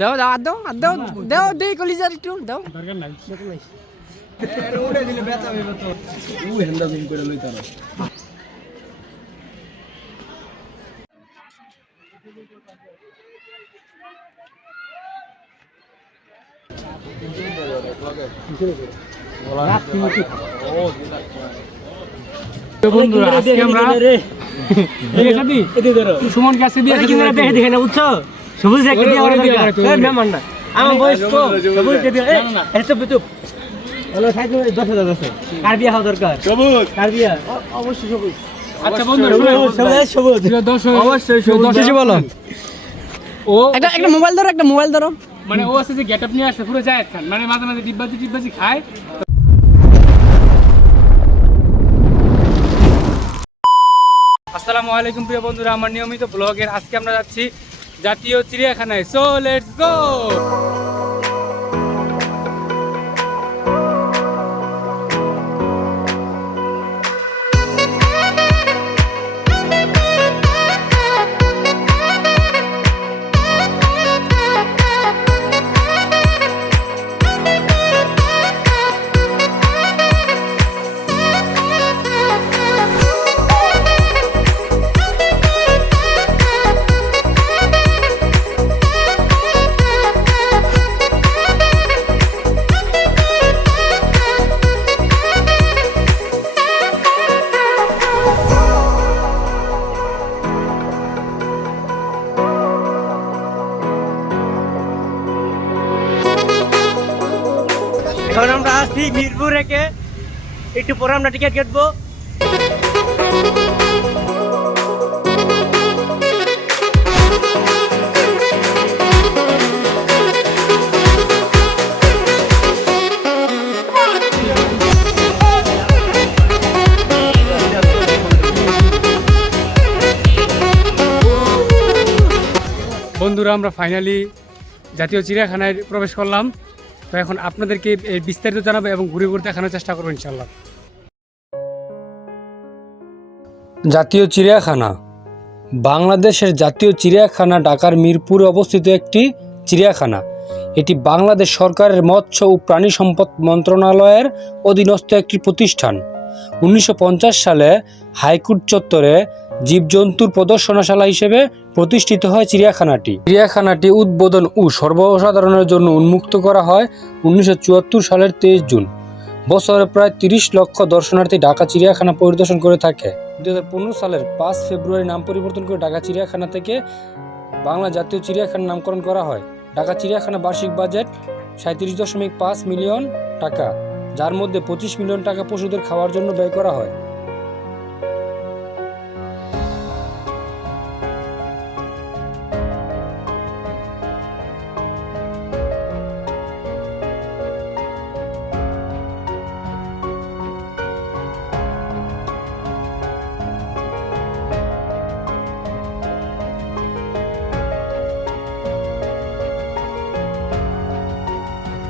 দাও দাও দাও দাও দাও দেই কলিজার একটু দাও দরকার নাই দরকার নাই ওরে দিলে বেচা হইব তো ও হেন্দা দিন করে লইতা না বন্ধুরা আজকে আমরা সুমন কাছে দিয়ে দেখে দেখে না বুঝছো সবুজ একটা দিয়ে আমার দরকার না মান না আমার বয়স তো সবুজ দিয়ে এত বিতু হলো 10,000 আছে কার বিয়া হওয়া দরকার সবুজ কার বিয়া অবশ্যই সবুজ আচ্ছা বন্ধুরা সবুজ অবশ্যই সবুজ বলো ও একটা মোবাইল ধরো মানে ও আছে যে গেটআপ নিয়ে আসে পুরো জায়েদ খান মানে মাঝে মাঝে ডিব্বাজি খায়। আসসালামু আলাইকুম প্রিয় বন্ধুরা, আমার নিয়মিত ব্লগের আজকে আমরা যাচ্ছি জাতীয় চিড়িয়াখানায়। So let's go. এখন আমরা আসছি মিরপুর রেখে একটু পরে আমরা টিকিট কাটবো। বন্ধুরা আমরা ফাইনালি জাতীয় চিড়িয়াখানায় প্রবেশ করলাম। তো এখন আপনাদেরকে এই বিস্তারিত জানাবো এবং ঘুরে ঘুরে দেখানোর চেষ্টা করবো ইনশাল্লাহ। জাতীয় চিড়িয়াখানা বাংলাদেশের জাতীয় চিড়িয়াখানা ঢাকার মিরপুরে অবস্থিত একটি চিড়িয়াখানা। এটি বাংলাদেশ সরকারের মৎস্য ও প্রাণী সম্পদ মন্ত্রণালয়ের অধীনস্থ একটি প্রতিষ্ঠান। 1950 সালে হাইকোর্ট চত্বরে জীবজন্তুর প্রদর্শনশালা হিসেবে প্রতিষ্ঠিত হয় চিড়িয়াখানাটি উদ্বোধন ও সর্বসাধারণের জন্য উন্মুক্ত করা হয় 1974 সালের 23 জুন। বছরে প্রায় 30 লক্ষ দর্শনার্থী ঢাকা চিড়িয়াখানা পরিদর্শন করে থাকে। 2015 সালের 5 ফেব্রুয়ারি নাম পরিবর্তন করে ঢাকা চিড়িয়াখানা থেকে বাংলা জাতীয় চিড়িয়াখানার নামকরণ করা হয়। ঢাকা চিড়িয়াখানা বার্ষিক বাজেট 37.5 মিলিয়ন টাকা, যার মধ্যে 25 মিলিয়ন টাকা পশুদের খাওয়ার জন্য ব্যয় করা হয়।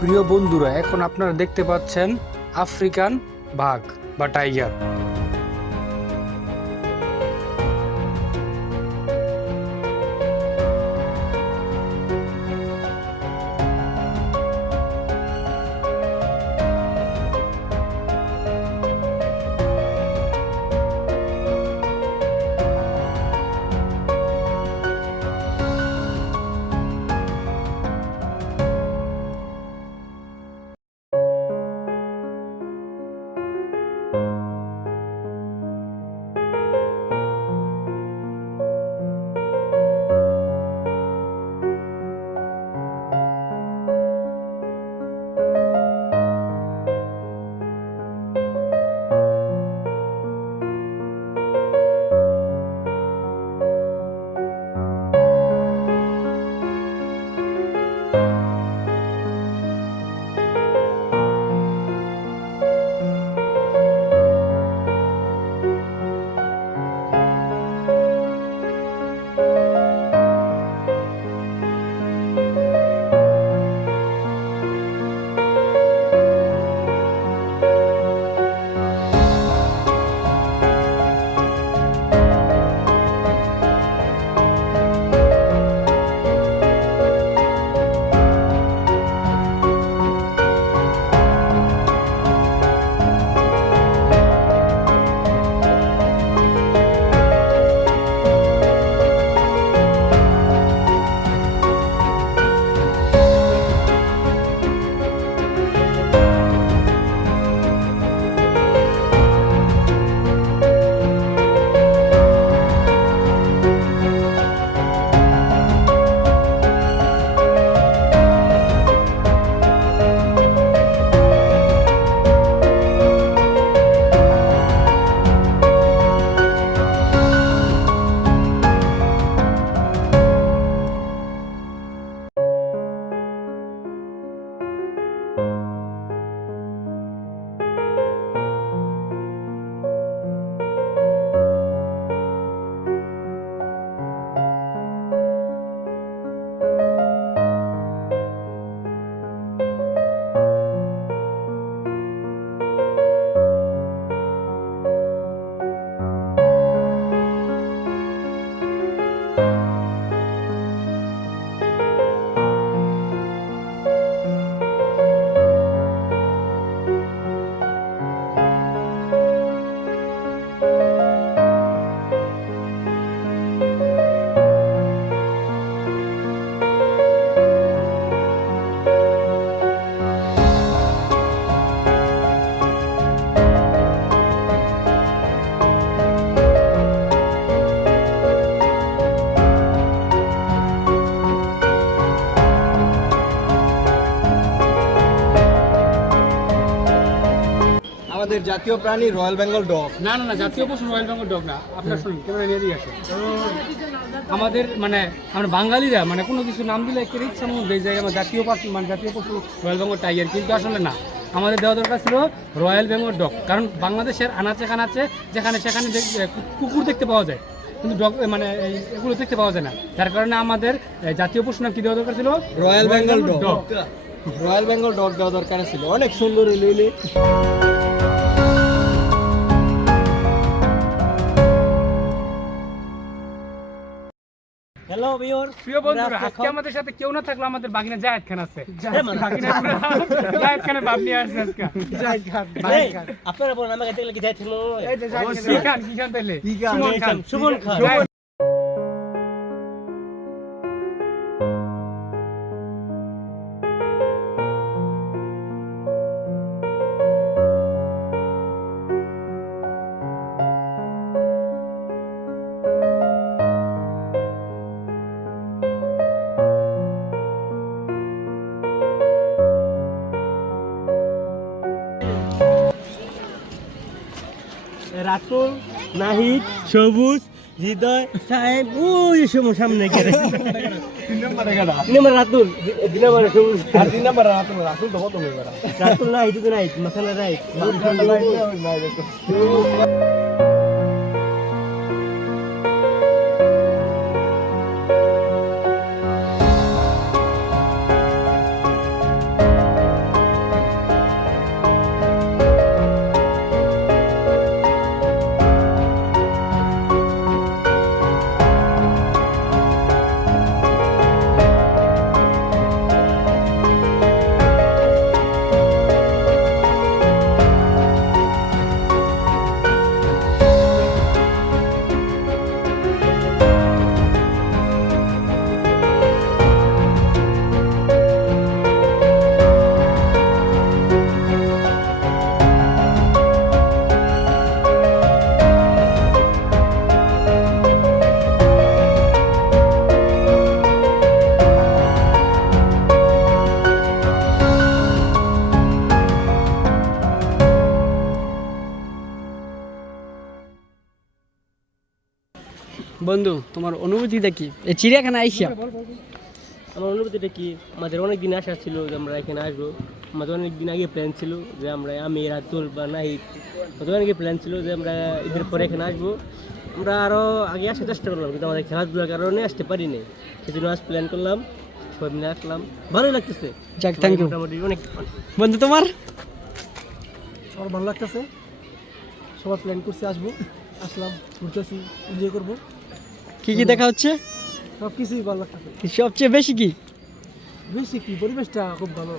প্রিয় বন্ধুরা, এখন আপনারা দেখতে পাচ্ছেন আফ্রিকান বাঘ বা টাইগার। আমাদের জাতীয় প্রাণী রয়্যাল বেঙ্গল ডগ। না না না, জাতীয় পশু রয়্যাল বেঙ্গল ডগ না। আপনার শুনুন, ক্যামেরা নিয়ে দিয়ে আসেন। আমাদের মানে আমরা বাঙালিরা মানে কোনো কিছু নাম দিলে একটা ইচ্ছা মধ্যে এই জায়গায় জাতীয় পাখি মানে জাতীয় পশু রয়্যাল বেঙ্গল টাইগার, কিন্তু আসলে না, আমাদের দেওয়া দরকার ছিল রয়্যাল বেঙ্গল ডগ। কারণ বাংলাদেশের আনাচে কানাচে যেখানে সেখানে কুকুর দেখতে পাওয়া যায়, কিন্তু ডগ মানে এগুলো দেখতে পাওয়া যায় না। যার কারণে আমাদের জাতীয় পশু নাম কি দেওয়া দরকার ছিল? Royal Bengal dog. Royal Bengal dog দেওয়া দরকার ছিল, অনেক সুন্দর লইলে। হ্যালো ভিউয়ার্স, প্রিয় বন্ধুরা, আজকে আমাদের সাথে কেউ না থাকলে আমাদের বাগিনা জায়েদ খান আছে। জায়েদ খানের বাপ নিয়ে আসছে আজকে। আপনারা বলেন আমাকে দেখলে কি যাইছিল? কি খান তাইলে? সুমন খান। রাতুল, নাহিদ, সবুজ, হৃদয়, সাহেব, ওই সামনে গেলে 3 নম্বরে গাড়া। 3 নম্বর রাতুল, 2 নম্বরে সবুজ, আর 3 নম্বরে রাতুল। রাতুল তো কত নেই গাড়া। রাতুল নাহিদ, নাহিদ, মাসালা নাহিদ। বন্ধু, তোমার অনুভূতিটা কি এই চিড়িয়াখানা আইসা? আমার অনুভূতিটা কি, আমাদের অনেক দিন আশা ছিল যে আমরা এখানে আসবো। আমাদের অনেক দিন আগে প্ল্যান ছিল যে আমরা, আমি, রাতুল বা নাহিদ, আমাদের অনেক প্ল্যান ছিল যে আমরা ঈদের পরে এখানে আসবো। আমরা আরও আগে আসার চেষ্টা করলাম, কিন্তু আমাদের খেলাধুলার কারণে আসতে পারিনি। সেজন্য আজ প্ল্যান করলাম, সবাই মিলে আসলাম, ভালোই লাগতেছে। যাক, থ্যাংক ইউ। মোটামুটি অনেক। বন্ধু তোমার? আমার ভালো লাগতেছে, সবাই প্ল্যান করছে আসবো, আসলাম, ঘুরতেছি, এনজয় করবো। কি কি দেখা হচ্ছে? সব কিছুই ভালো লাগতেছে। সবচেয়ে বেশি কি? বেশি কি, পরিবেশটা খুব ভালো।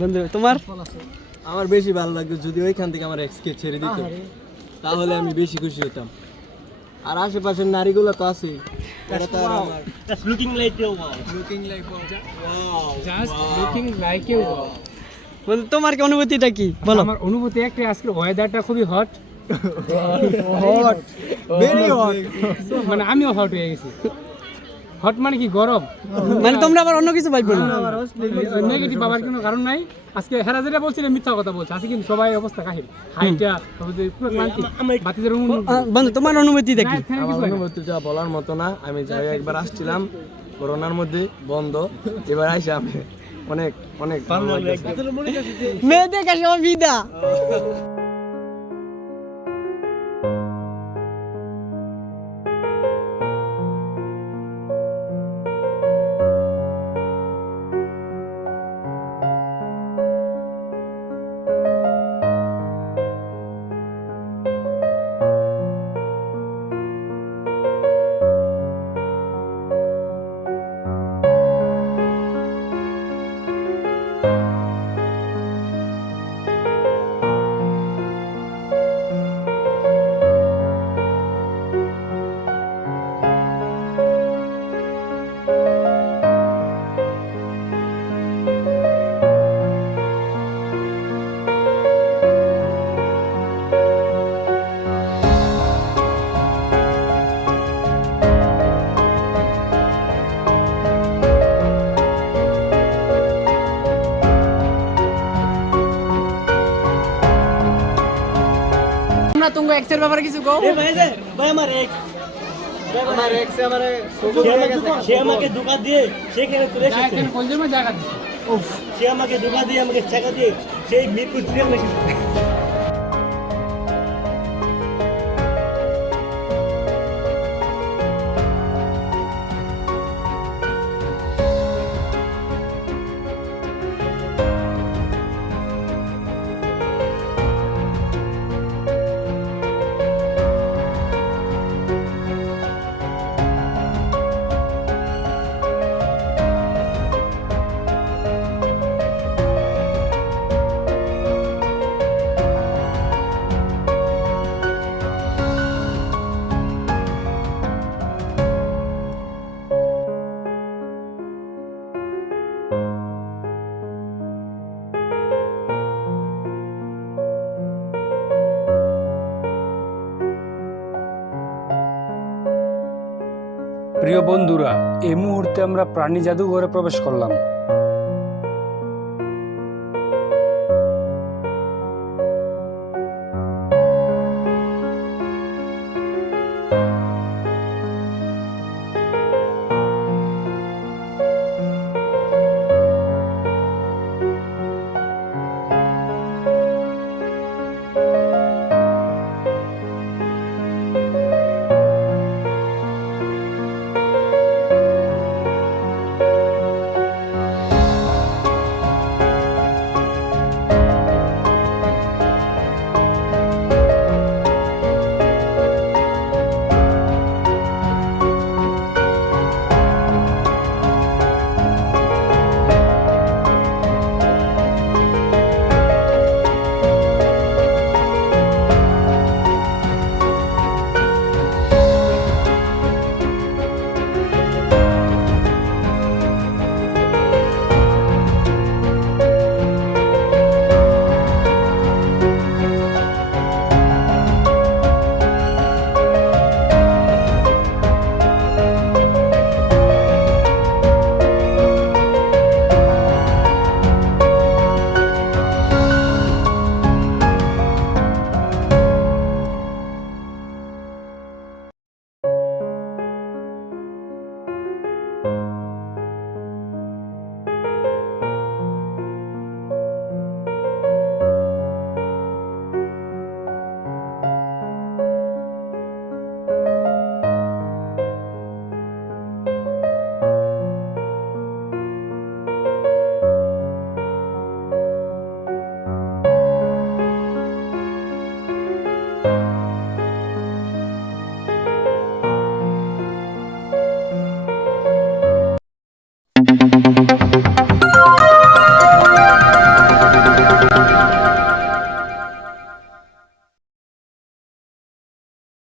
বন্ধু তোমার? আমার বেশি ভালো লাগতো যদি ওইখান থেকে আমার এক্সকে ছেড়ে দিত, তাহলে আমি বেশি খুশি হতাম। আর আশেপাশের নারীগুলো তো আছে, তারা তো আর আমার That's looking like a wow. Looking like just looking like you. বন্ধু তোমার কি অনুভূতিটা কি বলো? আমার অনুভূতি একটাই, আজকের ওয়েদারটা খুবই হট, হট, ভেরি হট। মানে আমিও হট হয়ে গেছি। হট মানে কি, গরম। মানে তোমরা আবার অন্য কিছু পাইবো না? নেগেটিভ বাবার কোনো কারণ নাই। আজকে হেরা যেটা বলছিলেন মিথ্যা কথা বলছে, আজকে কিন্তু সবাই অবস্থা কাহিল, হাইটা পুরো ক্লান্তি। বাতিদের বন্ধু তোমার অনুভূতিটা কি? আমার অনুভূতি যা বলার মতো না। আমি যাই একবার আসছিলাম করোনার মধ্যে বন্ধ, এবার আইসা আমি অনেক অনেক ভালো লাগছে। মেয়ে দেখা সব বিদা। তোমরা তুমি এক্সের ব্যাপারে কিছু কও ভাই আমার এক আমার এক্স আমারে সে আমাকে ধোকা দিয়ে সেখানে চলে এসেছে জায়গা সে আমাকে ধোকা দিয়ে আমাকে টাকা দিয়ে সেই মিরপুর ট্রেন এসেছে প্রিয় বন্ধুরা, এই মুহূর্তে আমরা প্রাণী জাদুঘরে প্রবেশ করলাম।